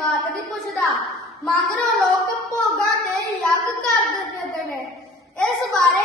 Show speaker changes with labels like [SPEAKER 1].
[SPEAKER 1] ਬਾਤ ਨਹੀਂ ਪੁੱਛਦਾ। ਮੰਗਰੋਂ ਲੋਕ ਭੋਗਾ ਤੇ ਯੱਗ ਕਰ ਦਿੰਦੇ ਨੇ। ਇਸ ਬਾਰੇ